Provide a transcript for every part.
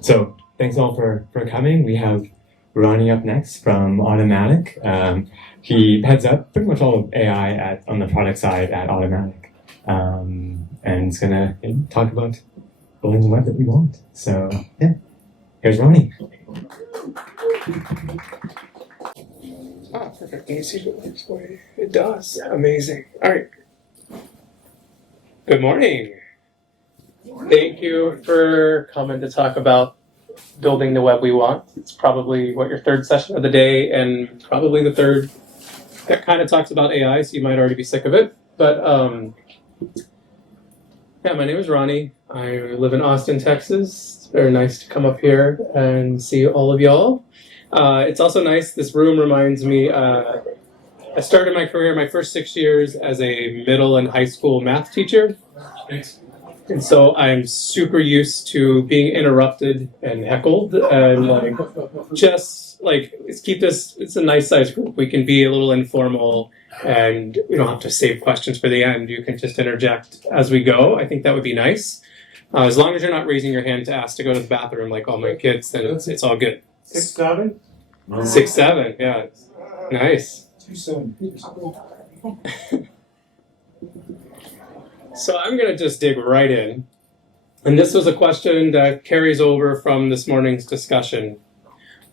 So thanks all for coming. We have Ronnie up next from Automattic. He heads up pretty much all of AI on the product side at Automattic. And he's going to talk about building the web that we want. So yeah, here's Ronnie. Ah, perfect. Can you see if it works for you? It does. Yeah. Amazing. All right. Good morning. Thank you for coming to talk about building the web we want. It's probably your third session of the day, and probably the third that kind of talks about AI, so you might already be sick of it. But yeah, my name is Ronnie. I live in Austin, Texas. It's very nice to come up here and see all of y'all. It's also nice. This room reminds me, I started my career, my first 6 years, as a middle and high school math teacher. And so I'm super used to being interrupted and heckled, and let's keep this, it's a nice size group. We can be a little informal, and we don't have to save questions for the end. You can just interject as we go. I think that would be nice. As long as you're not raising your hand to ask to go to the bathroom like all my kids, then it's all good. 6'7"? 6'7", yeah. Nice. 2'7". So I'm going to just dig right in. And this was a question that carries over from this morning's discussion.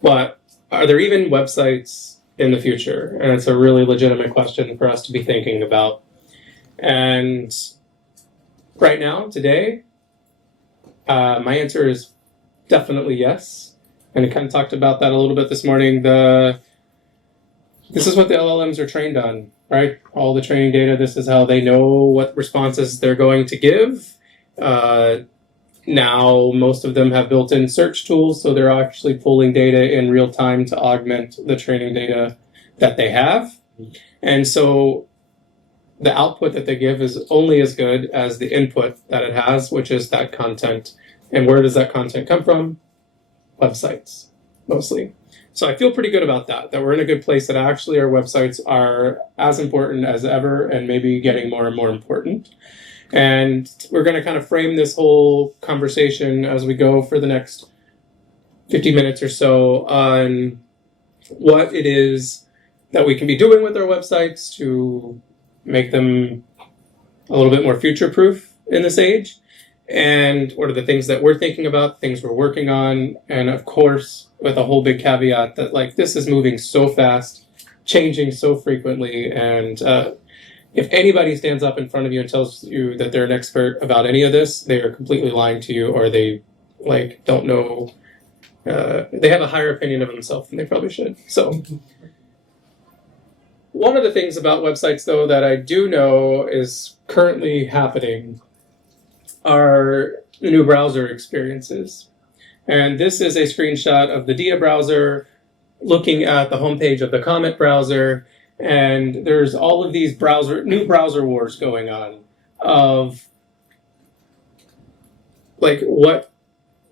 But are there even websites in the future? And it's a really legitimate question for us to be thinking about. And right now, today, my answer is definitely yes. And I kind of talked about that a little bit this morning. This is what the LLMs are trained on, right? All the training data, this is how they know what responses they're going to give. Now, most of them have built-in search tools, so they're actually pulling data in real time to augment the training data that they have. And so the output that they give is only as good as the input that it has, which is that content. And where does that content come from? Websites, mostly. So I feel pretty good about that we're in a good place, that actually our websites are as important as ever and maybe getting more and more important. And we're going to kind of frame this whole conversation as we go for the next 50 minutes or so on what it is that we can be doing with our websites to make them a little bit more future-proof in this age. And what are the things that we're thinking about, things we're working on, and of course, with a whole big caveat that this is moving so fast, changing so frequently, and if anybody stands up in front of you and tells you that they're an expert about any of this, they are completely lying to you, or they don't know, they have a higher opinion of themselves than they probably should. So one of the things about websites, though, that I do know is currently happening are the new browser experiences. And this is a screenshot of the Dia browser looking at the homepage of the Comet browser. And there's all of these new browser wars going on of what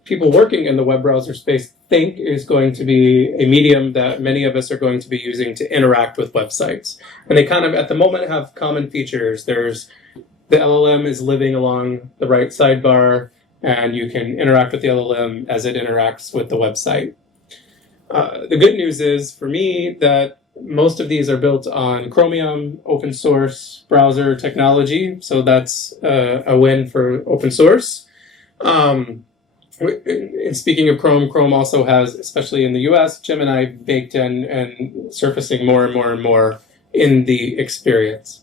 people working in the web browser space think is going to be a medium that many of us are going to be using to interact with websites. And they kind of, at the moment, have common features. The LLM is living along the right sidebar, and you can interact with the LLM as it interacts with the website. The good news is, for me, that most of these are built on Chromium, open source browser technology, so that's a win for open source. And speaking of Chrome also has, especially in the US, Gemini baked in and surfacing more and more and more in the experience.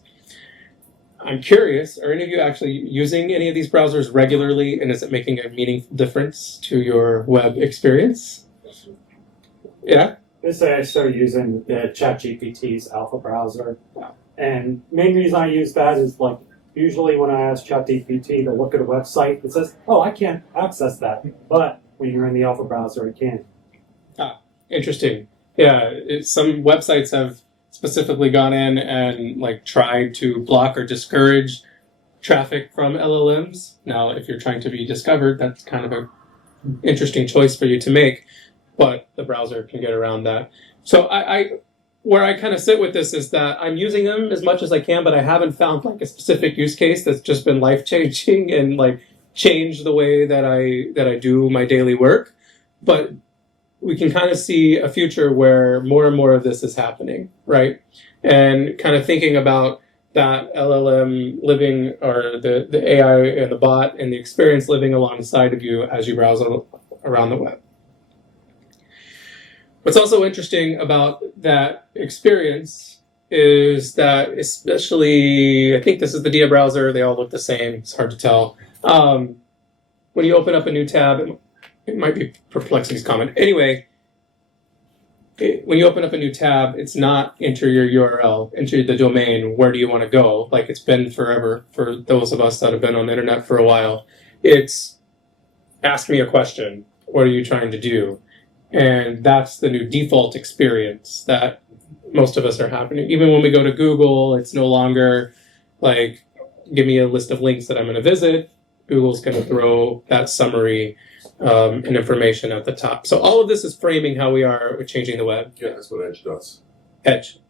I'm curious, are any of you actually using any of these browsers regularly, and is it making a meaningful difference to your web experience? Yeah? I started using the ChatGPT's alpha browser. And main reason I use that is usually when I ask ChatGPT to look at a website, it says, oh, I can't access that. But when you're in the alpha browser, it can. Ah, interesting. Yeah, some websites have specifically gone in and tried to block or discourage traffic from LLMs. Now, if you're trying to be discovered, that's kind of an interesting choice for you to make, but the browser can get around that. So where I kind of sit with this is that I'm using them as much as I can, but I haven't found a specific use case that's just been life-changing and change the way that I do my daily work, but we can kind of see a future where more and more of this is happening, right? And kind of thinking about that LLM living, or the AI and the bot and the experience living alongside of you as you browse around the web. What's also interesting about that experience is that, especially, I think this is the Dia browser, they all look the same, it's hard to tell. When you open up a new tab, it might be Perplexity's comment. Anyway, when you open up a new tab, it's not enter your URL, enter the domain, where do you want to go, like it's been forever for those of us that have been on the internet for a while. It's ask me a question, what are you trying to do? And that's the new default experience that most of us are having. Even when we go to Google, it's no longer like, give me a list of links that I'm going to visit. Google's going to throw that summary and information at the top. So all of this is framing how we are with changing the web. Yeah, that's what Edge does. Edge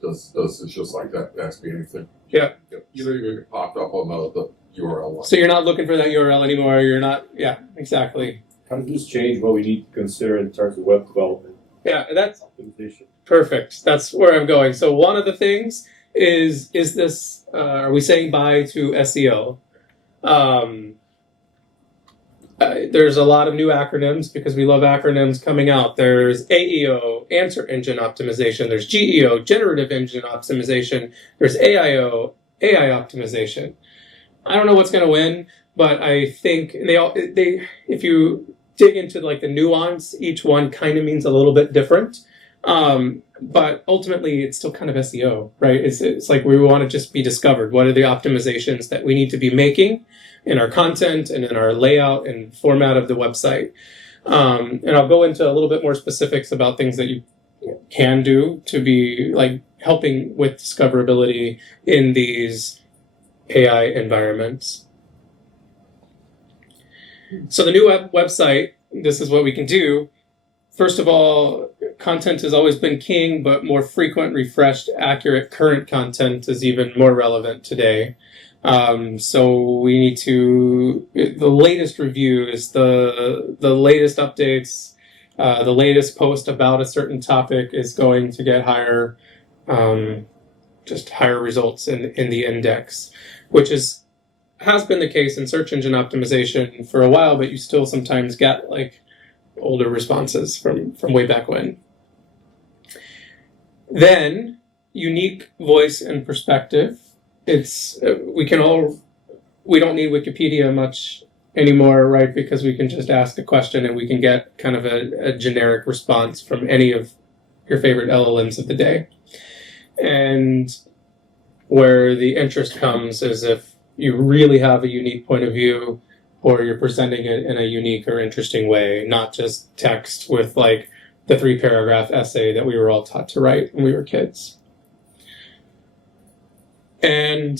does it's just like that. Ask me anything. Yeah. You get popped up on the URL line. So you're not looking for that URL anymore. You're not. Yeah, exactly. How does this change what we need to consider in terms of web development? Yeah, that's Optimization. perfect. That's where I'm going. So one of the things is this, are we saying bye to SEO? There's a lot of new acronyms because we love acronyms coming out. There's AEO, Answer Engine Optimization. There's GEO, Generative Engine Optimization. There's AIO, AI Optimization. I don't know what's going to win, but I think if you dig into like the nuance, each one kind of means a little bit different. But ultimately, it's still kind of SEO, right? It's like we want to just be discovered. What are the optimizations that we need to be making in our content and in our layout and format of the website? And I'll go into a little bit more specifics about things that you can do to be like helping with discoverability in these AI environments. So the new website, this is what we can do. First of all, content has always been king, but more frequent, refreshed, accurate, current content is even more relevant today. So we need to, the latest review is the latest updates, the latest post about a certain topic is going to get higher, just higher results in the index, which has been the case in search engine optimization for a while, but you still sometimes get like older responses from way back when. Then, unique voice and perspective. We don't need Wikipedia much anymore, right? Because we can just ask a question and we can get kind of a generic response from any of your favorite LLMs of the day. And where the interest comes is if you really have a unique point of view, or you're presenting it in a unique or interesting way, not just text with like the 3-paragraph essay that we were all taught to write when we were kids. And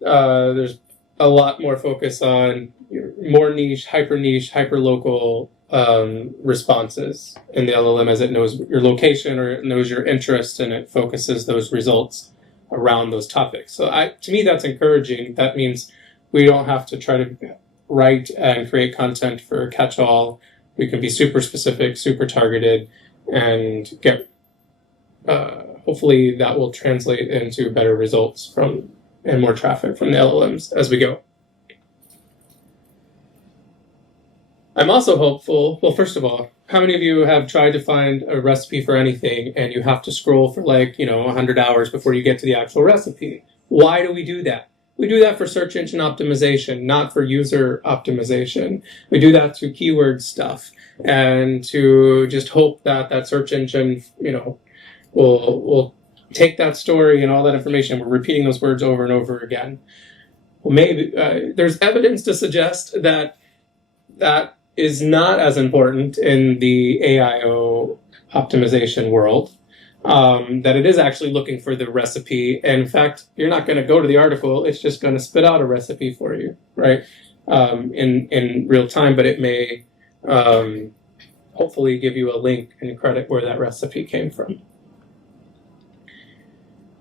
there's a lot more focus on more niche, hyper-local responses in the LLM, as it knows your location or it knows your interest, and it focuses those results around those topics. So to me, that's encouraging. That means we don't have to try to write and create content for a catch-all. We can be super specific, super targeted, and get hopefully that will translate into better results and more traffic from the LLMs as we go. I'm also hopeful, well, first of all, how many of you have tried to find a recipe for anything and you have to scroll for 100 hours before you get to the actual recipe? Why do we do that? We do that for search engine optimization, not for user optimization. We do that to keyword stuff and to just hope that that search engine, will take that story and all that information. We're repeating those words over and over again. Well, maybe there's evidence to suggest that that is not as important in the AIO optimization world. That it is actually looking for the recipe. And in fact, you're not going to go to the article. It's just going to spit out a recipe for you, right? In real time, but it may hopefully give you a link and credit where that recipe came from.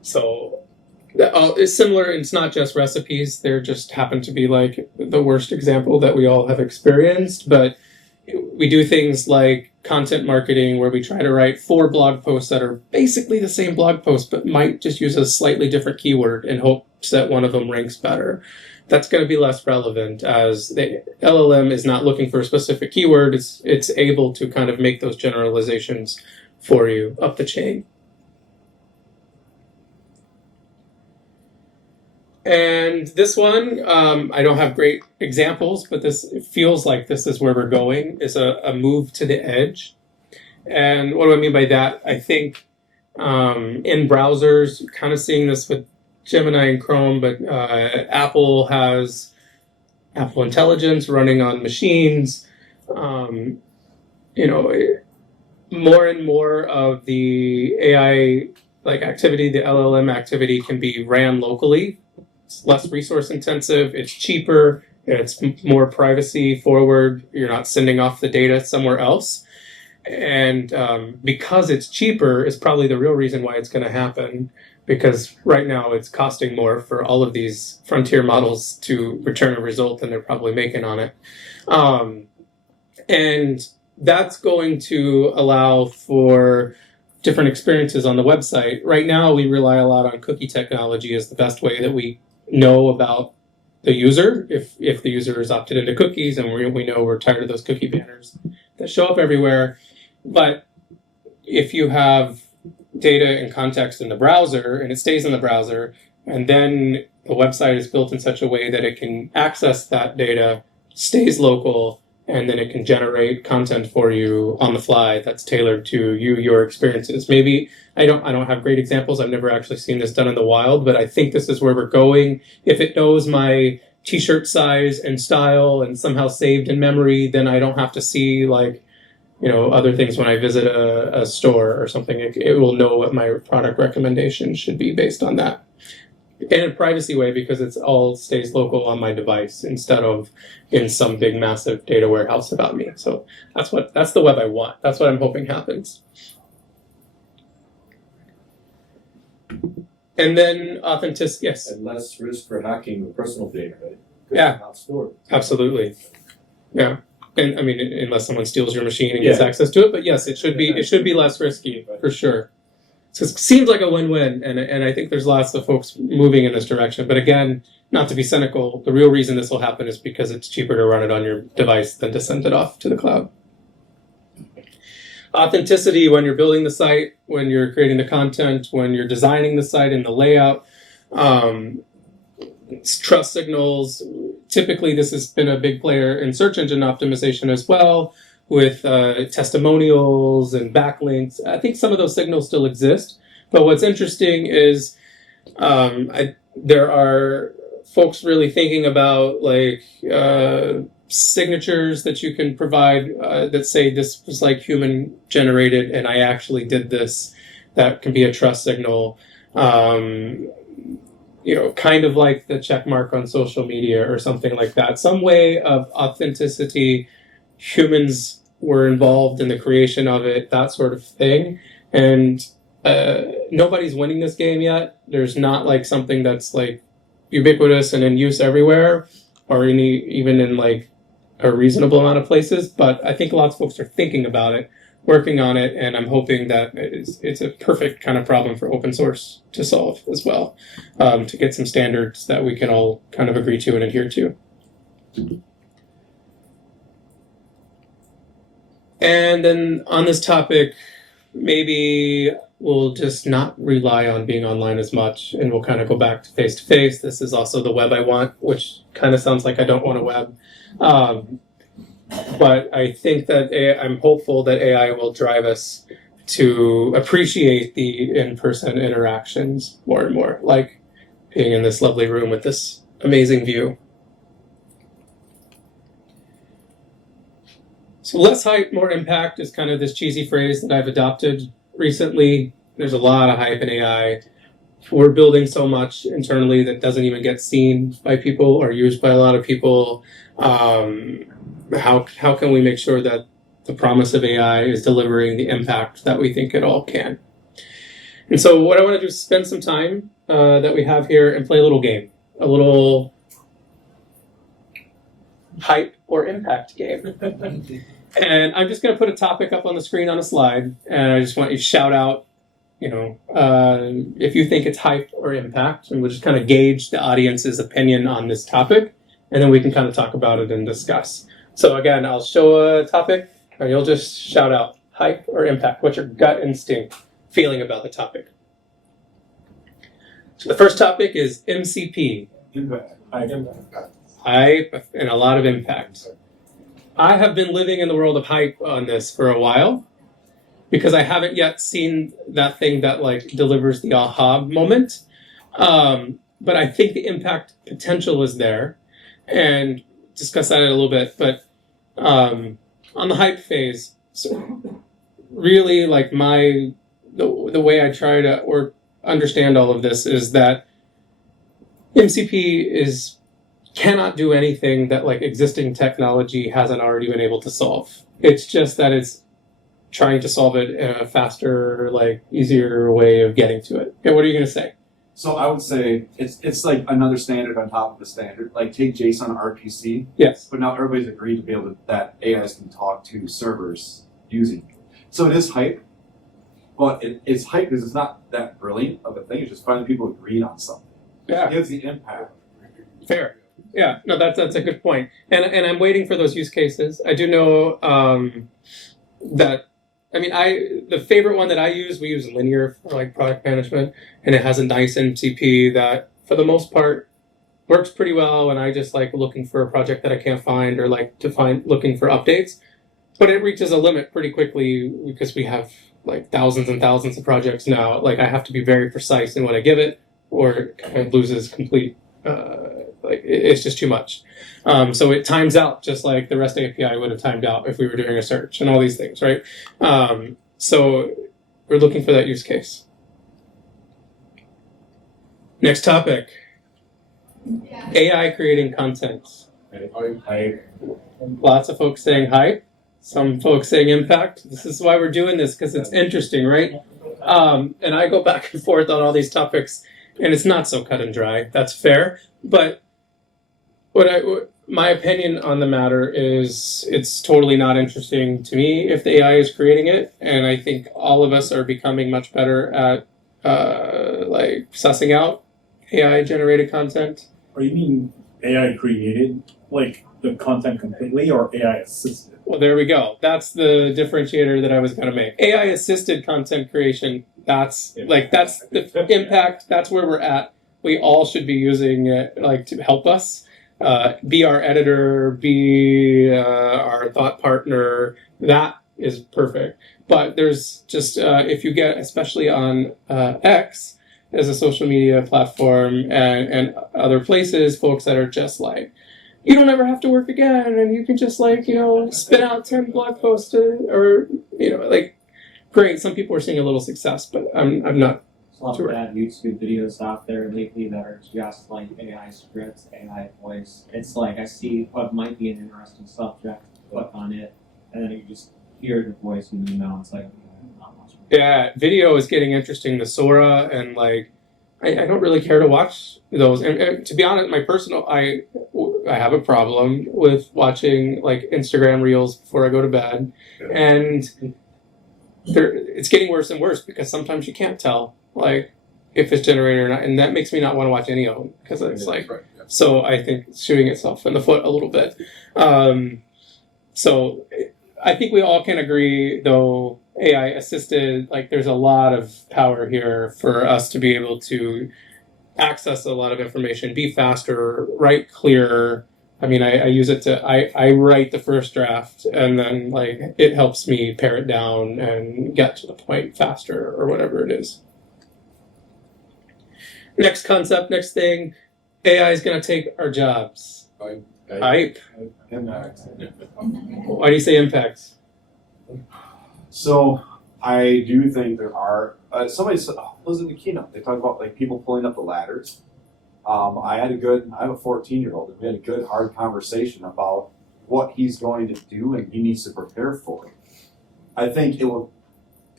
So It's similar. It's not just recipes. There just happen to be like the worst example that we all have experienced. But we do things like content marketing where we try to write 4 blog posts that are basically the same blog post, but might just use a slightly different keyword in hopes that one of them ranks better. That's going to be less relevant as the LLM is not looking for a specific keyword. It's able to kind of make those generalizations for you up the chain. And this one, I don't have great examples, but it feels like this is where we're going, is a move to the edge. And what do I mean by that? I think in browsers, kind of seeing this with Gemini and Chrome, but Apple has Apple Intelligence running on machines. More and more of the AI activity, the LLM activity, can be ran locally. It's less resource intensive, it's cheaper, it's more privacy forward, you're not sending off the data somewhere else. And because it's cheaper is probably the real reason why it's going to happen, because right now it's costing more for all of these frontier models to return a result than they're probably making on it. And that's going to allow for different experiences on the website. Right now, we rely a lot on cookie technology as the best way that we know about the user. If the user is opted into cookies, and we know we're tired of those cookie banners that show up everywhere. But if you have data and context in the browser, and it stays in the browser, and then the website is built in such a way that it can access that data, stays local, and then it can generate content for you on the fly that's tailored to you, your experiences. Maybe I don't have great examples. I've never actually seen this done in the wild, but I think this is where we're going. If it knows my t-shirt size and style and somehow saved in memory, then I don't have to see other things when I visit a store or something. It will know what my product recommendation should be based on that. In a privacy way, because it's all stays local on my device instead of in some big massive data warehouse about me. So that's the web I want. That's what I'm hoping happens. And then authenticity, yes. And less risk for hacking the personal data, right? Yeah. It's not stored. Absolutely. Yeah. And I mean, unless someone steals your machine and gets access to it, but yes, it should be less risky for sure. So it seems like a win-win, and I think there's lots of folks moving in this direction. But again, not to be cynical, the real reason this will happen is because it's cheaper to run it on your device than to send it off to the cloud. Authenticity when you're building the site, when you're creating the content, when you're designing the site and the layout. Trust signals. Typically, this has been a big player in search engine optimization as well, with testimonials and backlinks. I think some of those signals still exist. But what's interesting is there are folks really thinking about signatures that you can provide that say this was human generated and I actually did this. That can be a trust signal. Kind of like the check mark on social media or something like that. Some way of authenticity. Humans were involved in the creation of it, that sort of thing. And nobody's winning this game yet. There's not something that's ubiquitous and in use everywhere, or even in a reasonable amount of places. But I think lots of folks are thinking about it, working on it, and I'm hoping that it's a perfect kind of problem for open source to solve as well, to get some standards that we can all kind of agree to and adhere to. And then on this topic, maybe we'll just not rely on being online as much, and we'll kind of go back to face-to-face. This is also the web I want, which kind of sounds like I don't want a web. But I think that I'm hopeful that AI will drive us to appreciate the in-person interactions more and more, like being in this lovely room with this amazing view. So less hype, more impact is kind of this cheesy phrase that I've adopted recently. There's a lot of hype in AI. We're building so much internally that doesn't even get seen by people or used by a lot of people. How can we make sure that the promise of AI is delivering the impact that we think it all can? And so what I want to do is spend some time that we have here and play a little game, a little hype or impact game. And I'm just going to put a topic up on the screen on a slide, and I just want you to shout out, if you think it's hype or impact, and we'll just kind of gauge the audience's opinion on this topic, and then we can kind of talk about it and discuss. So again, I'll show a topic, and you'll just shout out hype or impact. What's your gut instinct feeling about the topic? So the first topic is MCP. Hype and a lot of impact. I have been living in the world of hype on this for a while because I haven't yet seen that thing that like delivers the aha moment. But I think the impact potential is there, and discuss that in a little bit. But on the hype phase, so really like the way I try to or understand all of this is that MCP cannot do anything that like existing technology hasn't already been able to solve. It's just that it's trying to solve it in a faster, like easier way of getting to it. Okay, what are you going to say? So I would say it's like another standard on top of the standard. Like take JSON RPC. Yes. But now everybody's agreed to be able to, that AIs can talk to servers using it. So it is hype, but it's hype because it's not that brilliant of a thing. It's just finally people agreed on something. Yeah. It gives the impact. Fair. Yeah, no, that's a good point. And I'm waiting for those use cases. I do know that, the favorite one that we use Linear for like product management, and it has a nice MCP that for the most part works pretty well, and I just like looking for a project that I can't find or like looking for updates. But it reaches a limit pretty quickly because we have like thousands and thousands of projects now. Like I have to be very precise in what I give it, or it kind of loses complete it's just too much. So it times out just like the REST API would have timed out if we were doing a search and all these things, right? So we're looking for that use case. Next topic. AI creating content. Lots of folks saying hype. Some folks saying impact. This is why we're doing this, because it's interesting, right? And I go back and forth on all these topics, and it's not so cut and dry. That's fair. But my opinion on the matter is it's totally not interesting to me if the AI is creating it, and I think all of us are becoming much better at sussing out AI generated content. Or you mean AI created, like the content completely, or AI assisted? Well, there we go. That's the differentiator that I was going to make. AI assisted content creation. That's the impact. That's where we're at. We all should be using it to help us. Be our editor, be our thought partner. That is perfect. But there's just, if you get, especially on X as a social media platform and other places, folks that are just like, you don't ever have to work again, and you can just spit out 10 blog posts or great. Some people are seeing a little success, but I'm not. There's a lot of bad YouTube videos out there lately that are just like AI scripts, AI voice. It's like I see what might be an interesting subject, click on it, and then you just hear the voice in the email. It's like not much. Yeah, video is getting interesting. The Sora and I don't really care to watch those. And to be honest, I have a problem with watching Instagram reels before I go to bed, and it's getting worse and worse because sometimes you can't tell if it's generated or not, and that makes me not want to watch any of them because it's so I think it's shooting itself in the foot a little bit. So I think we all can agree, though, AI assisted, there's a lot of power here for us to be able to access a lot of information, be faster, write clearer. I use it I write the first draft, and then it helps me pare it down and get to the point faster or whatever it is. Next concept, next thing, AI is going to take our jobs. Hype. Why do you say impact? So I do think there are, somebody said, was in the keynote, they talked about people pulling up the ladders. I have a 14-year-old, and we had a good hard conversation about what he's going to do and he needs to prepare for it. I think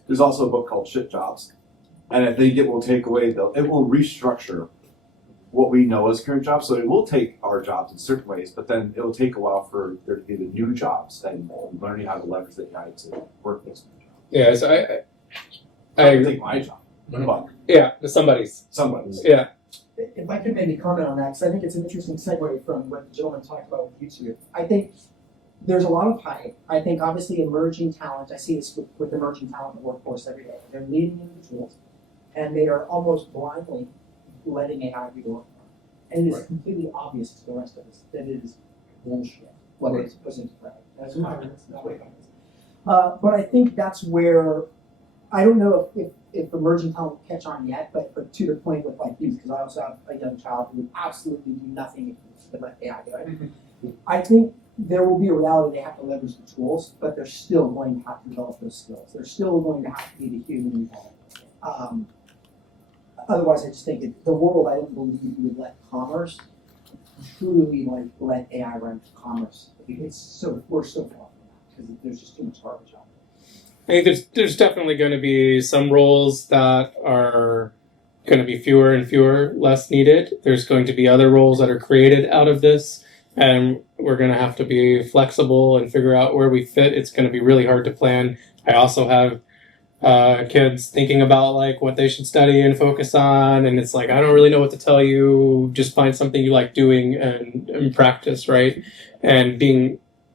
there's also a book called Shit Jobs. And I think it will take away it will restructure what we know as current jobs. So it will take our jobs in certain ways, but then it will take a while for there to be the new jobs and learning how to leverage the AI to work those new jobs. Yeah, so I I agree. take my job, but Yeah, somebody's. somebody's. Yeah. If I could maybe comment on that, because I think it's an interesting segue from what the gentleman talked about with YouTube. I think there's a lot of hype. I think obviously emerging talent, I see this with emerging talent in the workforce every day. They're leading into the tools, and they are almost blindly letting AI do the work. And it is completely obvious to the rest of us that it is bullshit what it puts into play. That's not what it is. But I think that's where, I don't know if emerging talent will catch on yet, but to the point with like youth, because I also have a young child who would absolutely do nothing if they let AI do it. I think there will be a reality they have to leverage the tools, but they're still going to have to develop those skills. They're still going to have to be the human involved. Otherwise, I just think the world, I don't believe you would let commerce truly like let AI run commerce. We're so far from that because there's just too much garbage out there. I think there's definitely going to be some roles that are going to be fewer and fewer, less needed. There's going to be other roles that are created out of this, and we're going to have to be flexible and figure out where we fit. It's going to be really hard to plan. I also have kids thinking about like what they should study and focus on, and it's like I don't really know what to tell you. Just find something you like doing and practice, right? And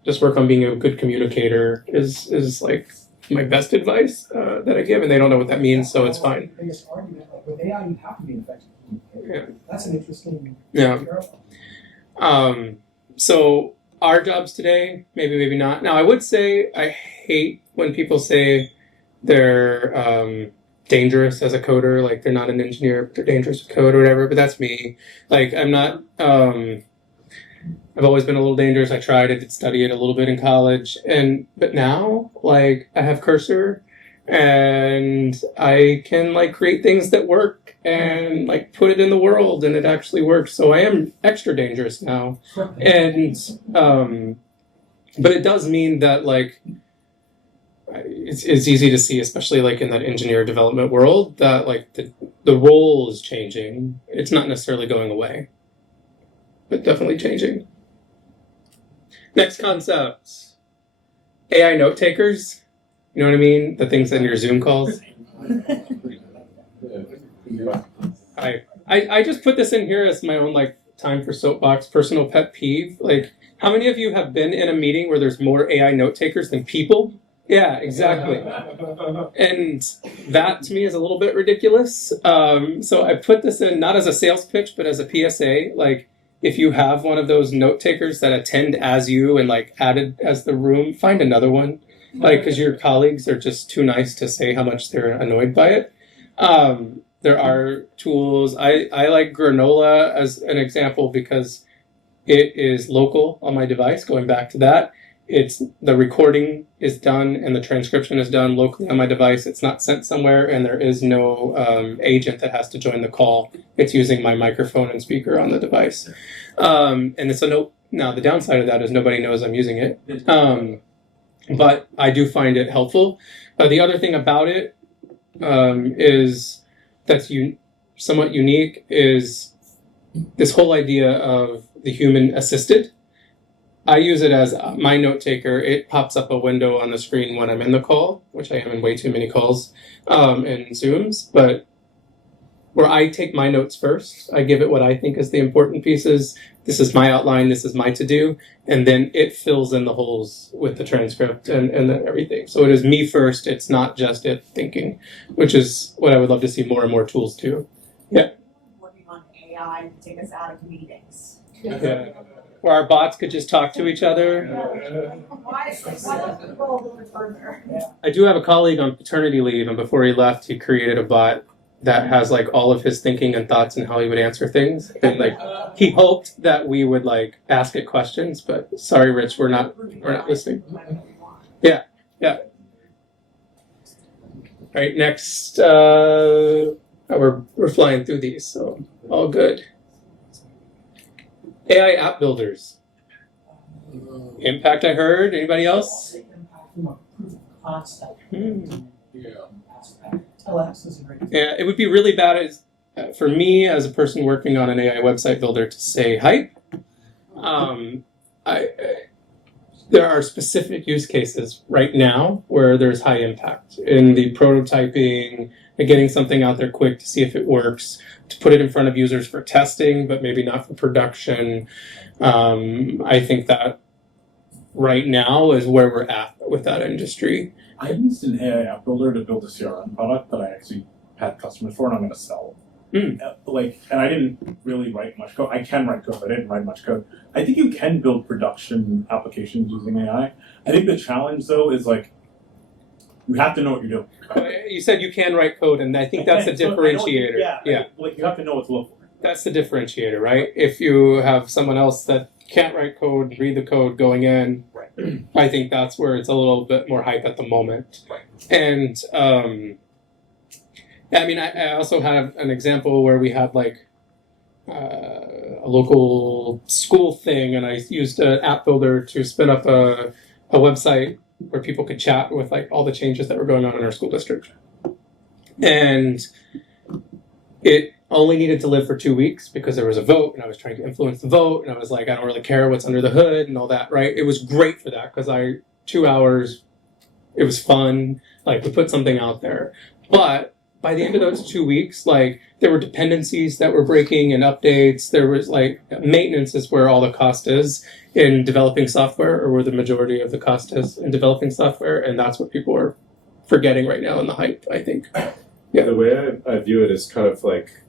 just work on being a good communicator is like my best advice that I give, and they don't know what that means, so it's fine. The biggest argument, like with AI, you have to be an effective communicator. Yeah. That's an interesting. Yeah. So our jobs today, maybe not. Now I would say I hate when people say they're dangerous as a coder, like they're not an engineer, but they're dangerous with code or whatever, but that's me. Like I'm not, I've always been a little dangerous. I did study it a little bit in college, but now, like, I have Cursor, and I can, like, create things that work, and, like, put it in the world, and it actually works, so I am extra dangerous now, and, but it does mean that, like, it's easy to see, especially, like, in that engineer development world, that, like, the role is changing. It's not necessarily going away, but definitely changing. Next concept, AI note takers. You know what I mean? The things in your Zoom calls. I just put this in here as my own like time for soapbox personal pet peeve. Like, how many of you have been in a meeting where there's more AI note takers than people? Yeah, exactly. And that to me is a little bit ridiculous. So I put this in not as a sales pitch, but as a PSA. Like, if you have one of those note takers that attend as you and like added as the room, find another one. Like, because your colleagues are just too nice to say how much they're annoyed by it. There are tools. I like Granola as an example because it is local on my device. Going back to that, the recording is done and the transcription is done locally on my device. It's not sent somewhere, and there is no agent that has to join the call. It's using my microphone and speaker on the device. And it's a note. Now, the downside of that is nobody knows I'm using it. But I do find it helpful. The other thing about it is that's somewhat unique is this whole idea of the human assisted. I use it as my note taker. It pops up a window on the screen when I'm in the call, which I am in way too many calls and Zooms, but where I take my notes first. I give it what I think is the important pieces. This is my outline. This is my to-do. And then it fills in the holes with the transcript and everything. So it is me first. It's not just it thinking, which is what I would love to see more and more tools do. Yeah. Working on AI to take us out of meetings. Yeah. Where our bots could just talk to each other. Why don't we go a little bit further? I do have a colleague on paternity leave, and before he left, he created a bot that has like all of his thinking and thoughts and how he would answer things. And like he hoped that we would like ask it questions, but sorry, Rich, we're not listening. Yeah. All right, next we're flying through these, so all good. AI app builders. Impact I heard. Anybody else? Impact from a proof of concept. Yeah. LS is a great example. Yeah, it would be really bad for me as a person working on an AI website builder to say hype. There are specific use cases right now where there's high impact in the prototyping and getting something out there quick to see if it works, to put it in front of users for testing, but maybe not for production. I think that right now is where we're at with that industry. I used an AI app builder to build a CRM product that I actually had customers for, and I'm going to sell. And I didn't really write much code. I can write code, but I didn't write much code. I think you can build production applications using AI. I think the challenge, though, is like you have to know what you're doing. You said you can write code, and I think that's a differentiator. Like you have to know what to look for. That's the differentiator, right? If you have someone else that can't write code, read the code going in, I think that's where it's a little bit more hype at the moment. And I mean, I also have an example where we had like a local school thing, and I used an app builder to spin up a website where people could chat with like all the changes that were going on in our school district. And it only needed to live for 2 weeks because there was a vote, and I was trying to influence the vote, and I was like, I don't really care what's under the hood and all that, right? It was great for that because 2 hours, it was fun, like we put something out there. But by the end of those 2 weeks, like there were dependencies that were breaking and updates. There was like maintenance is where all the cost is in developing software, or where the majority of the cost is in developing software. And that's what people are forgetting right now in the hype, I think. Yeah. The way I view it is kind of like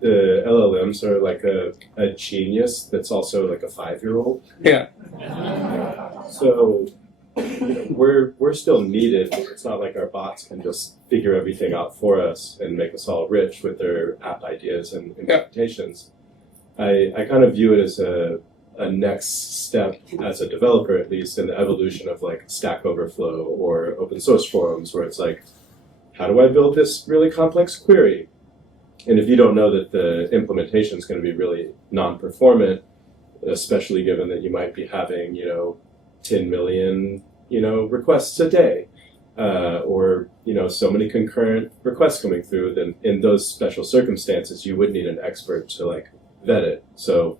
the LLMs are like a genius that's also like a 5-year-old. Yeah. So we're still needed. It's not like our bots can just figure everything out for us and make us all rich with their app ideas and implementations. I kind of view it as a next step as a developer, at least in the evolution of like Stack Overflow or open source forums, where it's like, how do I build this really complex query? And if you don't know that the implementation is going to be really non-performant, especially given that you might be having, 10 million, requests a day, or, so many concurrent requests coming through, then in those special circumstances, you would need an expert to like vet it. So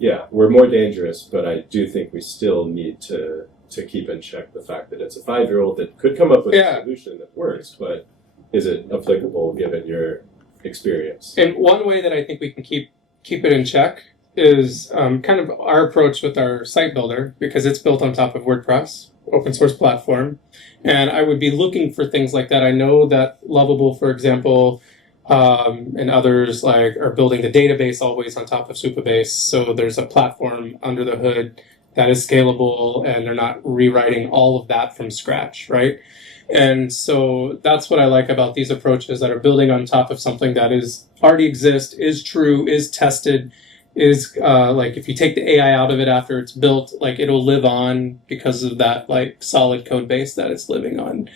yeah, we're more dangerous, but I do think we still need to keep in check the fact that it's a 5-year-old that could come up with a solution that works, but is it applicable given your experience? And one way that I think we can keep it in check is kind of our approach with our site builder, because it's built on top of WordPress, open source platform. And I would be looking for things like that. I know that Lovable, for example, and others like are building the database always on top of Supabase. So there's a platform under the hood that is scalable, and they're not rewriting all of that from scratch, right? And so that's what I like about these approaches that are building on top of something that is already exists, is true, is tested, is like if you take the AI out of it after it's built, like it'll live on because of that like solid code base that it's living on.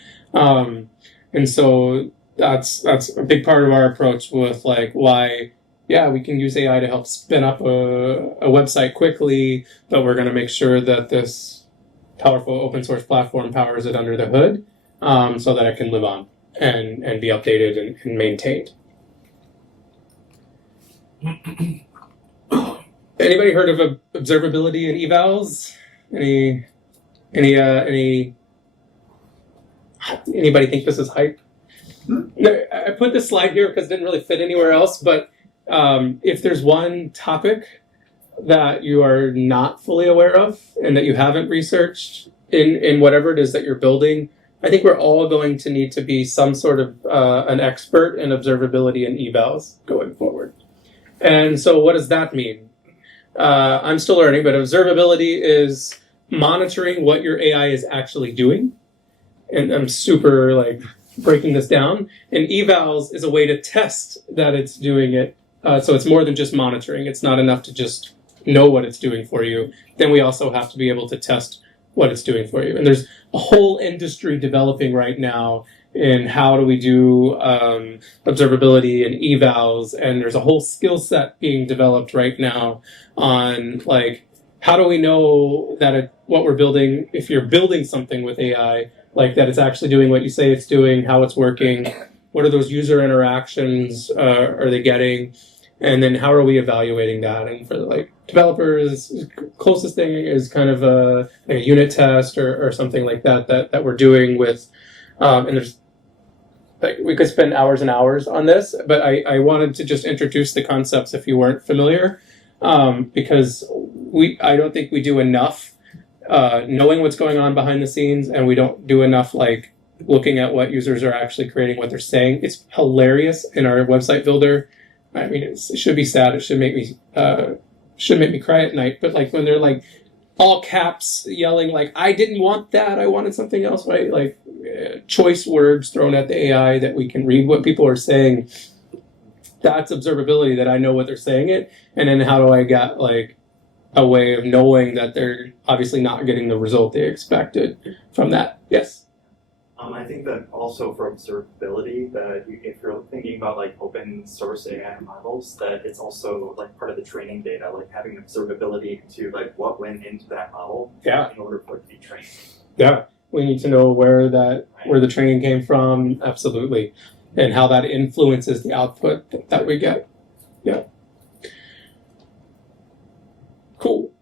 And so that's a big part of our approach with like why, yeah, we can use AI to help spin up a website quickly, but we're going to make sure that this powerful open source platform powers it under the hood, so that it can live on and be updated and maintained. Anybody heard of observability and evals? Anybody think this is hype? No, I put this slide here because it didn't really fit anywhere else, but if there's one topic that you are not fully aware of and that you haven't researched in whatever it is that you're building, I think we're all going to need to be some sort of an expert in observability and evals going forward. And so what does that mean? I'm still learning, but observability is monitoring what your AI is actually doing. And I'm super like breaking this down. And evals is a way to test that it's doing it. So it's more than just monitoring. It's not enough to just know what it's doing for you. Then we also have to be able to test what it's doing for you. And there's a whole industry developing right now in how do we do observability and evals, and there's a whole skill set being developed right now on like how do we know that what we're building, if you're building something with AI, like that it's actually doing what you say it's doing, how it's working, what are those user interactions are they getting, and then how are we evaluating that? And for like developers, closest thing is kind of a unit test or something like that we're doing with, and there's like we could spend hours and hours on this, but I wanted to just introduce the concepts if you weren't familiar, because I don't think we do enough knowing what's going on behind the scenes, and we don't do enough like looking at what users are actually creating, what they're saying. It's hilarious in our website builder. I mean, it should be sad. It should make me cry at night. But like when they're like all caps yelling like, "I didn't want that. I wanted something else," right? Like choice words thrown at the AI that we can read what people are saying. That's observability, that I know what they're saying it, and then how do I get like a way of knowing that they're obviously not getting the result they expected from that? Yes. I think that also for observability, that if you're thinking about like open source AI models, that it's also like part of the training data, like having observability to like what went into that model Yeah. in order for it to be trained. Yeah. We need to know where the training came from, absolutely, and how that influences the output that we get. Yeah. Cool.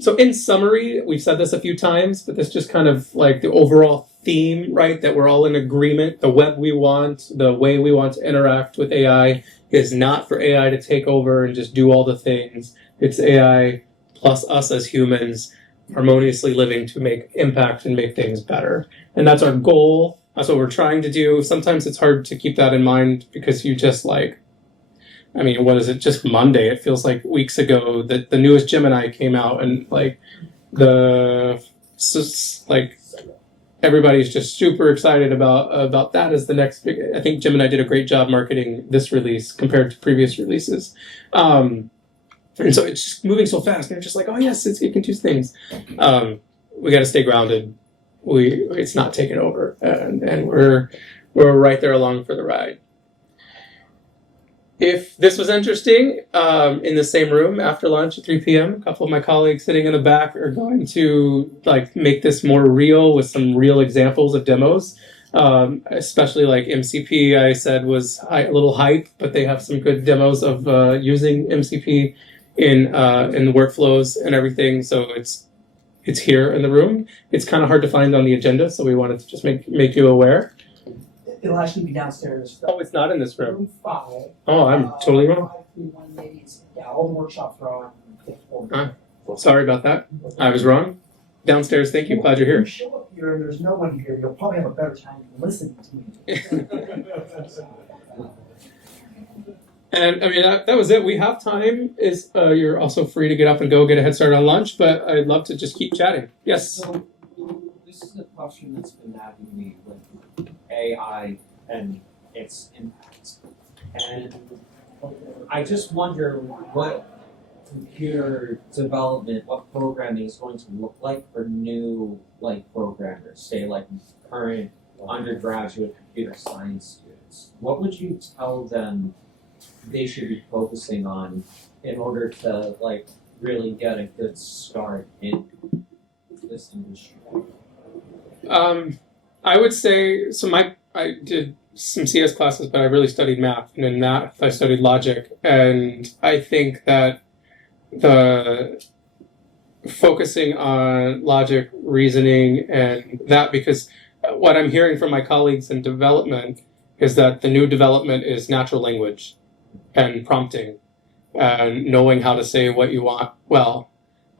So in summary, we've said this a few times, but this just kind of like the overall theme, right? That we're all in agreement. The web we want, the way we want to interact with AI is not for AI to take over and just do all the things. It's AI plus us as humans harmoniously living to make impact and make things better. And that's our goal. That's what we're trying to do. Sometimes it's hard to keep that in mind because you just like, I mean, what is it? Just Monday. It feels like weeks ago that the newest Gemini came out, and like everybody's just super excited about that as the next big. I think Gemini did a great job marketing this release compared to previous releases. And so it's just moving so fast. And you're just like, oh yes, it can do things. We got to stay grounded. It's not taking over, and we're right there along for the ride. If this was interesting, in the same room after lunch at 3 p.m., a couple of my colleagues sitting in the back are going to like make this more real with some real examples of demos. Especially like MCP, I said was a little hype, but they have some good demos of using MCP in the workflows and everything. So it's here in the room. It's kind of hard to find on the agenda, so we wanted to just make you aware. It'll actually be downstairs. Oh, it's not in this room. Room 5. Oh, I'm totally wrong. 531 maybe. Yeah, all the workshops are on the floor. Sorry about that. I was wrong. Downstairs, thank you. Glad you're here. If you show up here and there's no one here, you'll probably have a better time listening to me. And I mean, that was it. We have time. You're also free to get up and go get a head start on lunch, but I'd love to just keep chatting. Yes? So, this is a question that's been nagging me with AI and its impacts. And I just wonder what computer development, what programming is going to look like for new programmers, say like current undergraduate computer science students. What would you tell them they should be focusing on in order to really get a good start in this industry? I would say, so I did some CS classes, but I really studied math, and in math I studied logic, and I think that the focusing on logic, reasoning, and that, because what I'm hearing from my colleagues in development is that the new development is natural language and prompting and knowing how to say what you want well,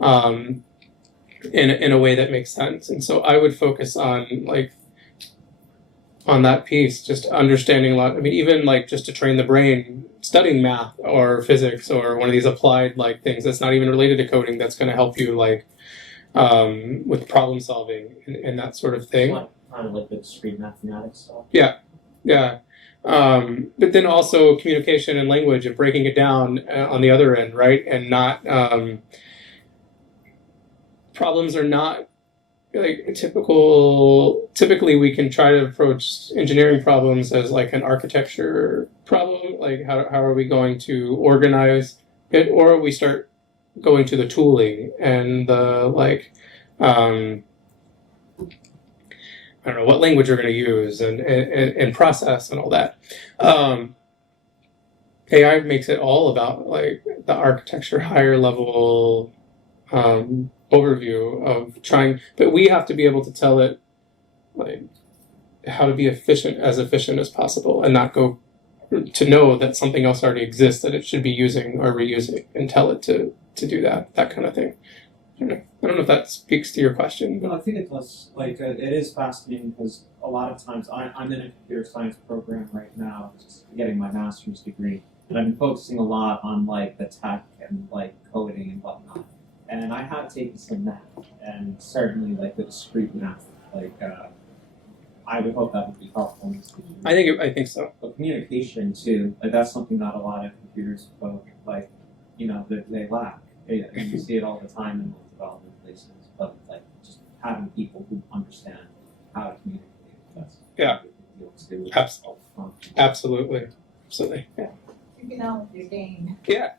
in a way that makes sense. And so I would focus on that piece, just understanding I mean, even just to train the brain, studying math or physics or one of these applied things that's not even related to coding, that's going to help you with problem solving and that sort of thing. Kind of like the discrete mathematics stuff. Yeah. But then also communication and language and breaking it down on the other end, right? And not problems are not typically we can try to approach engineering problems as an architecture problem, how are we going to organize it, or we start going to the tooling and the don't know what language we're going to use and process and all that. AI makes it all about like the architecture, higher level overview of trying, but we have to be able to tell it like how to be efficient as possible and not go to know that something else already exists that it should be using or reusing and tell it to do that kind of thing. I don't know if that speaks to your question. No, I think it does. Like, it is fascinating because a lot of times I'm in a computer science program right now, just getting my master's degree, and I've been focusing a lot on like the tech and like coding and whatnot. And I have taken some math, and certainly like the discrete math. Like, I would hope that would be helpful. I think so. But communication too, like that's something that a lot of computers code, like, you know, they lack. And you see it all the time in development places, but like just having people who understand how to communicate. That's Yeah. Absolutely. Yeah. Keeping on with your game. Yeah.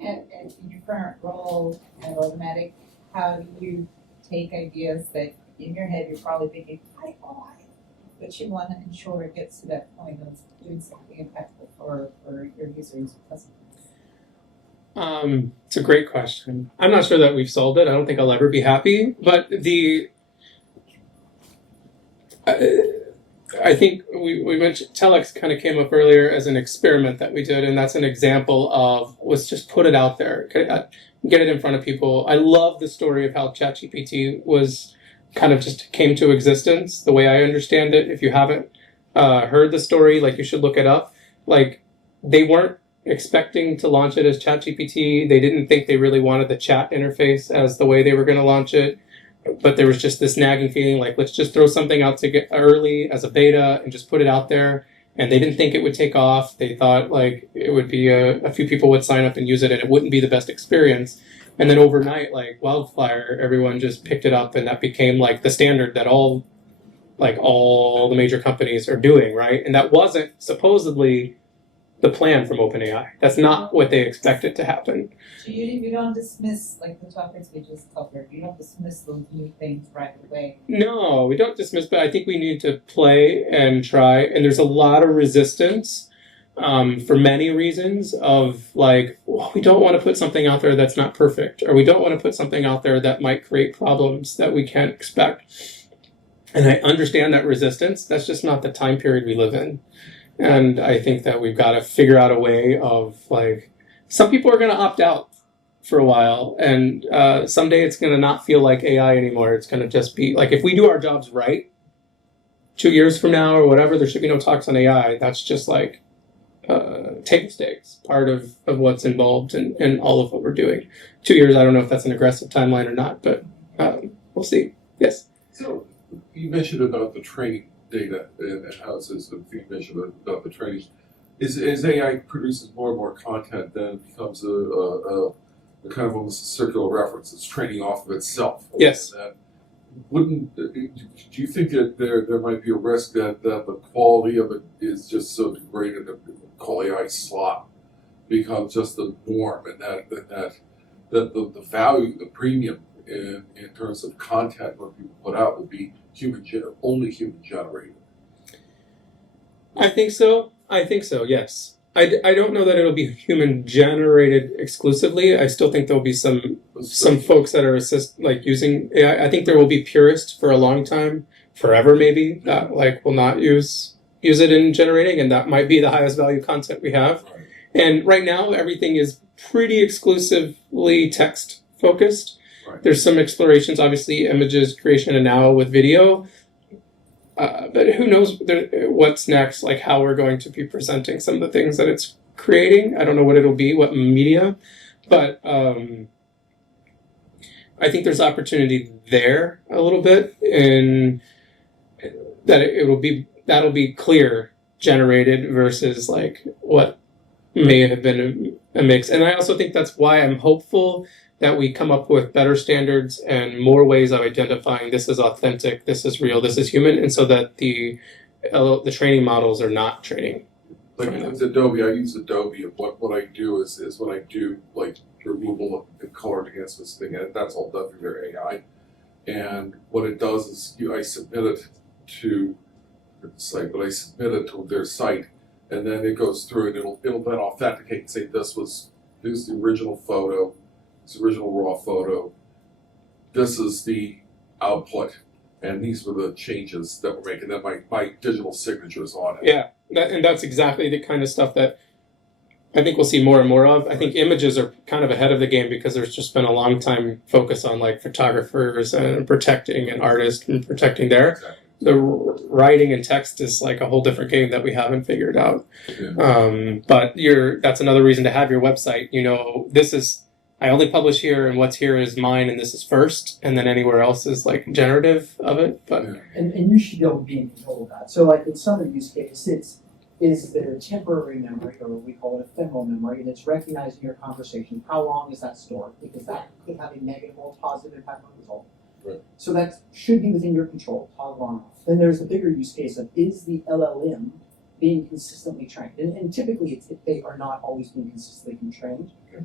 And in your current role at Automattic, how do you take ideas that in your head you're probably thinking, but you want to ensure it gets to that point of doing something impactful for your users? It's a great question. I'm not sure that we've solved it. I don't think I'll ever be happy, but I think we mentioned Telex kind of came up earlier as an experiment that we did, and that's an example of let's just put it out there, get it in front of people. I love the story of how ChatGPT was kind of just came to existence, the way I understand it. If you haven't heard the story, like you should look it up. Like they weren't expecting to launch it as ChatGPT. They didn't think they really wanted the chat interface as the way they were going to launch it. But there was just this nagging feeling like, let's just throw something out to get early as a beta and just put it out there. And they didn't think it would take off. They thought like it would be a few people would sign up and use it and it wouldn't be the best experience. And then overnight, like wildfire, everyone just picked it up and that became like the standard that all the major companies are doing, right? And that wasn't supposedly the plan from OpenAI. That's not what they expected to happen. So you don't dismiss like the topics we just covered. You don't dismiss those new things right away. No, we don't dismiss, but I think we need to play and try. And there's a lot of resistance for many reasons of like, well, we don't want to put something out there that's not perfect, or we don't want to put something out there that might create problems that we can't expect. And I understand that resistance. That's just not the time period we live in. And I think that we've got to figure out a way of like, some people are going to opt out for a while, and someday it's going to not feel like AI anymore. It's going to just be like, if we do our jobs right, 2 years from now or whatever, there should be no talks on AI. That's just like table stakes, part of what's involved in all of what we're doing. 2 years, I don't know if that's an aggressive timeline or not, but we'll see. Yes? So you mentioned about the training data and how it says the you mentioned about the training. As AI produces more and more content, then it becomes a kind of almost a circular reference. It's training off of itself. Yes. Do you think that there might be a risk that the quality of it is just so degraded that call AI slop becomes just the norm, and that the value, the premium in terms of content what people put out would be only human generated? I think so. Yes. I don't know that it'll be human generated exclusively. I still think there'll be some folks that are using AI. I think there will be purists for a long time, forever maybe, that will not use it in generating, and that might be the highest value content we have. And right now everything is pretty exclusively text focused. Right. There's some explorations, obviously images creation, and now with video. But who knows what's next, like how we're going to be presenting some of the things that it's creating. I don't know what it'll be, what media, but I think there's opportunity there a little bit in that that'll be clear generated versus like what may have been a mix. And I also think that's why I'm hopeful that we come up with better standards and more ways of identifying this is authentic, this is real, this is human, and so that the training models are not training. Like with Adobe, I use Adobe, and what I do is when I do like removal of the color enhancements thing, and that's all done through their AI. and what it does is I submit it to the site, but I submit it to their site, and then it goes through and it'll then authenticate and say this is the original photo, this original raw photo, this is the output, and these were the changes that we're making. Then my digital signatures on it. Yeah, that's exactly the kind of stuff that I think we'll see more and more of. I think images are kind of ahead of the game because there's just been a long time focus on like photographers and protecting an artist and protecting their. Exactly. The writing and text is like a whole different game that we haven't figured out. Yeah. But that's another reason to have your website. You know, this is, I only publish here and what's here is mine and this is first, and then anywhere else is like generative of it. But Yeah. And you should be able to be in control of that. So like in some use cases, is their temporary memory, or we call it ephemeral memory, and it's recognizing your conversation. How long is that stored? Because that could have a negative or positive impact on the result. Right. So that should be within your control, toggle on off. Then there's the bigger use case of, is the LLM being consistently trained? And typically it's if they are not always being consistently trained. Okay.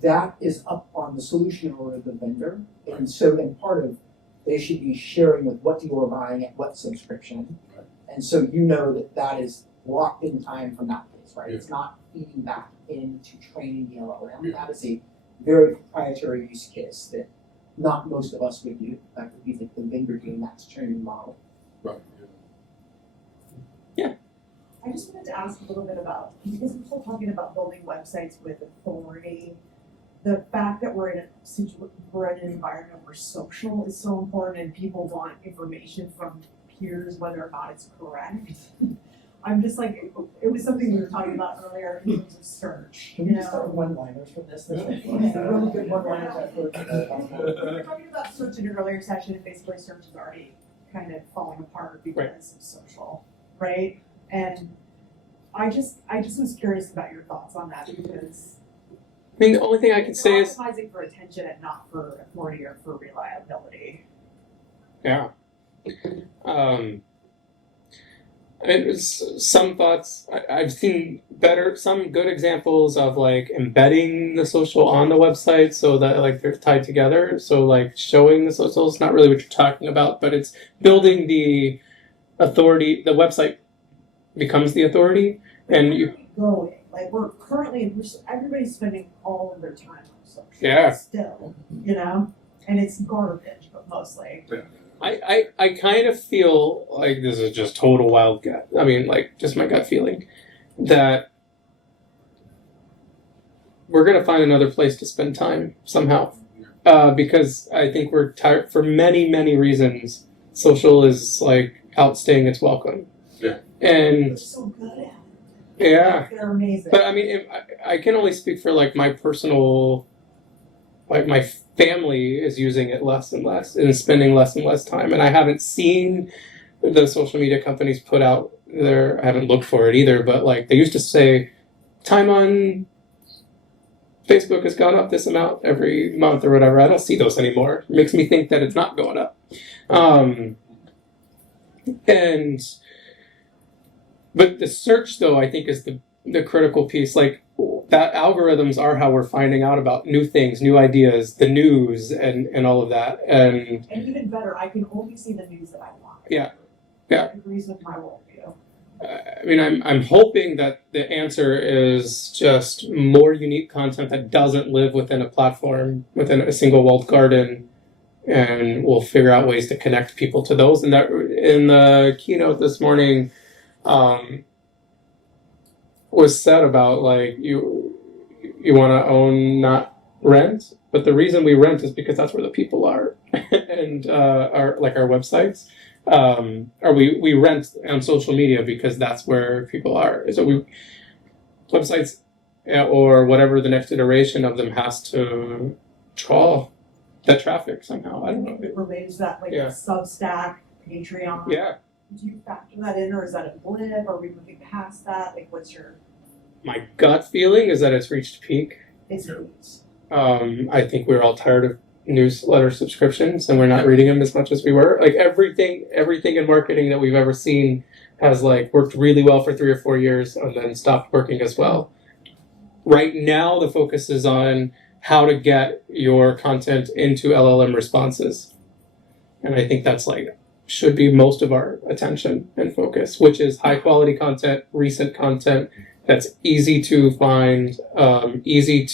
That is up on the solution or the vendor. And so then part of, they should be sharing with what you are buying at what subscription. Right. And so you know that is locked in time from that place, right? Yeah. It's not feeding back into training the LLM. Yeah. That is a very proprietary use case that not most of us would do. That would be the vendor doing that training model. Right. I just wanted to ask a little bit about, because we're still talking about building websites with authority, the fact that we're in an environment where social is so important and people want information from peers whether or not it's correct. I'm just like, it was something we were talking about earlier in terms of search. Can we just start with one-liners from this? There's really good one-liners that We were talking about search in an earlier session, and basically search is already kind of falling apart because of social, right? And I just was curious about your thoughts on that, because I mean, the only thing I can say you're is, optimizing for attention and not for authority or for reliability. yeah. I mean, some thoughts, I've seen some good examples of like embedding the social on the website so that like they're tied together. So like showing the social is not really what you're talking about, but it's building the authority, the website becomes the authority, and you. Going, like everybody's spending all of their time on social. Yeah. Still, and it's garbage, but mostly. I kind of feel like this is just total wild gut. I mean, like, just my gut feeling that we're going to find another place to spend time somehow. Because I think we're tired, for many, many reasons, social is, like, outstaying its welcome. Yeah. And, They're so good at it. yeah. They're amazing. But, I mean, I can only speak for, like, my personal, like, my family is using it less and less and spending less and less time. And I haven't seen the social media companies put out I haven't looked for it either, but like they used to say time on Facebook has gone up this amount every month or whatever. I don't see those anymore. It makes me think that it's not going up. But the search though, I think is the critical piece. Like, that algorithms are how we're finding out about new things, new ideas, the news, and all of that. And even better, I can only see the news that I want. Yeah. Yeah. It agrees with my worldview. I mean, I'm hoping that the answer is just more unique content that doesn't live within a platform, within a single walled garden, and we'll figure out ways to connect people to those. And that in the keynote this morning, was said about like you want to own, not rent, but the reason we rent is because that's where the people are, and our websites, or we rent on social media because that's where people are. So websites or whatever the next iteration of them has to draw that traffic somehow. I don't know. It relates that Yeah. Substack, Patreon. Yeah. Do you factor that in, or is that a blip? Are we moving past that? Like, what's your? My gut feeling is that it's reached peak. It's I think we're all tired of newsletter subscriptions, and we're not reading them as much as we were. Like everything in marketing that we've ever seen has like worked really well for 3 or 4 years and then stopped working as well. Right now, the focus is on how to get your content into LLM responses. And I think that's like should be most of our attention and focus, which is high quality content, recent content that's easy to find, easy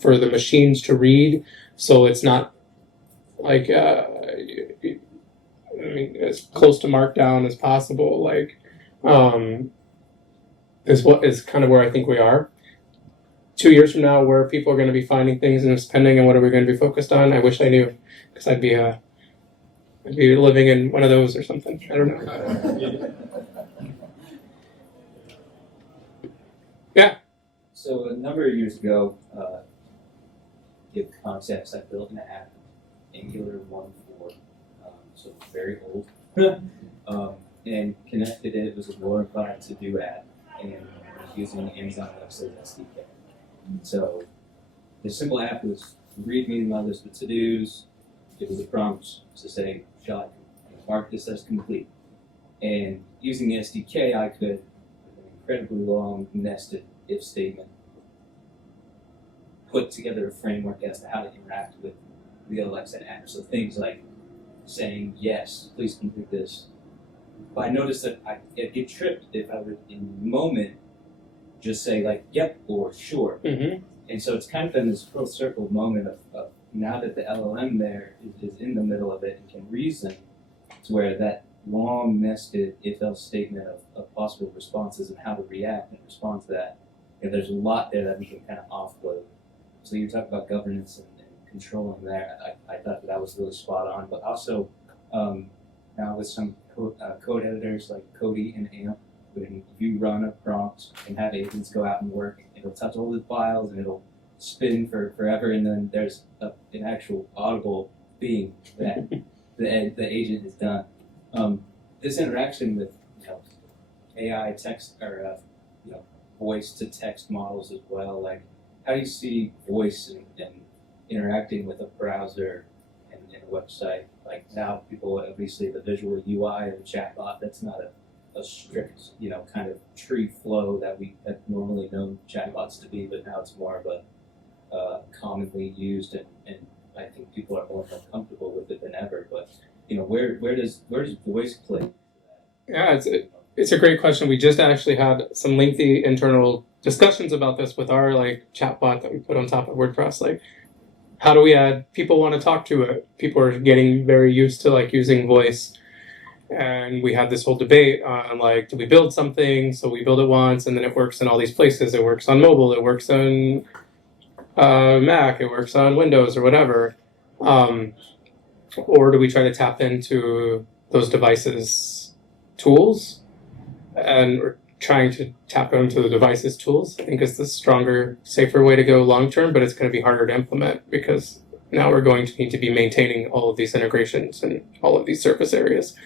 for the machines to read. So it's not like, as close to markdown as possible. Like, is what is kind of where I think we are. 2 years from now, where people are going to be finding things and spending, and what are we going to be focused on? I wish I knew, because I'd be living in one of those or something. I don't know. Yeah. So a number of years ago, to give context, I built an app, Angular 1.4, so very old, and connected it. It was a glorified to-do app, and was using Amazon Web Services SDK. So the simple app was read-me my list of to-dos. It was a prompt to say, shall I mark this as complete? And using the SDK, I could, with an incredibly long nested if statement, put together a framework as to how to interact with the Alexa app. So things like saying, yes, please complete this. But I noticed that I'd get tripped if I would, in the moment, just say like, yep, or sure. Mm-hmm. And so it's kind of been this full circle moment of now that the LLM there is in the middle of it and can reason, to where that long nested if-else statement of possible responses and how to react and respond to that, and there's a lot there that we can kind of offload. So you talk about governance and controlling there. I thought that was really spot on, but also now with some code editors like Cody and AMP, when you run a prompt and have agents go out and work, it'll touch all the files and it'll spin for forever, and then there's an actual audible being that the agent has done. This interaction with AI text or voice to text models as well. Like, how do you see voice and interacting with a browser and a website? Like now, people obviously the visual UI of a chatbot, that's not a strict kind of tree flow that we have normally known chatbots to be, but now it's more of a commonly used and I think people are more comfortable with it than ever. But where does voice play? Yeah, it's a great question. We just actually had some lengthy internal discussions about this with our chatbot that we put on top of WordPress. Like, how do we add people want to talk to it? People are getting very used to using voice, and we had this whole debate on do we build something? So we build it once, and then it works in all these places. It works on mobile. It works on Mac. It works on Windows or whatever. Or do we try to tap into those devices' tools? And we're trying to tap into the device's tools, I think, is the stronger, safer way to go long term, but it's going to be harder to implement because now we're going to need to be maintaining all of these integrations and all of these surface areas.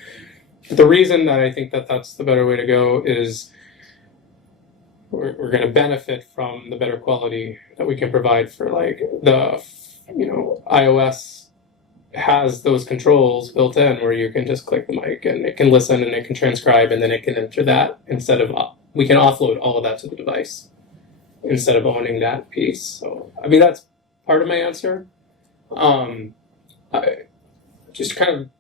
But the reason that I think that that's the better way to go is we're going to benefit from the better quality that we can provide for the iOS has those controls built in where you can just click the mic and it can listen and it can transcribe and then it can enter that instead of we can offload all of that to the device instead of owning that piece. So I mean that's part of my answer. I just kind of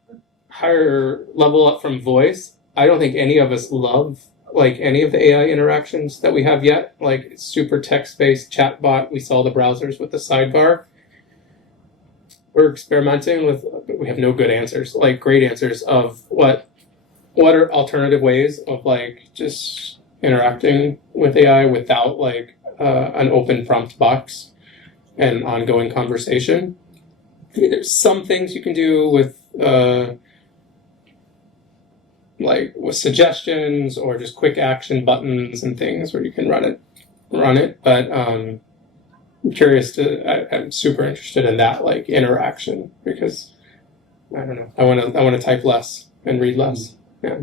higher level up from voice. I don't think any of us love any of the AI interactions that we have yet. Super text-based chatbot. We saw the browsers with the sidebar. We're experimenting with, we have no good answers, great answers of what are alternative ways of just interacting with AI without an open prompt box and ongoing conversation. I mean, there's some things you can do with with suggestions or just quick action buttons and things where you can run it. But I'm super interested in that interaction because I don't know. I want to type less and read less. Yeah.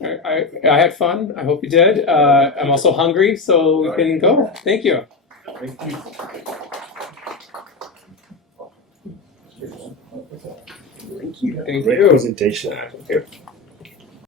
I had fun. I hope you did. I'm also hungry, so we can go. Thank you. Thank you. Thank you. Great presentation. Okay.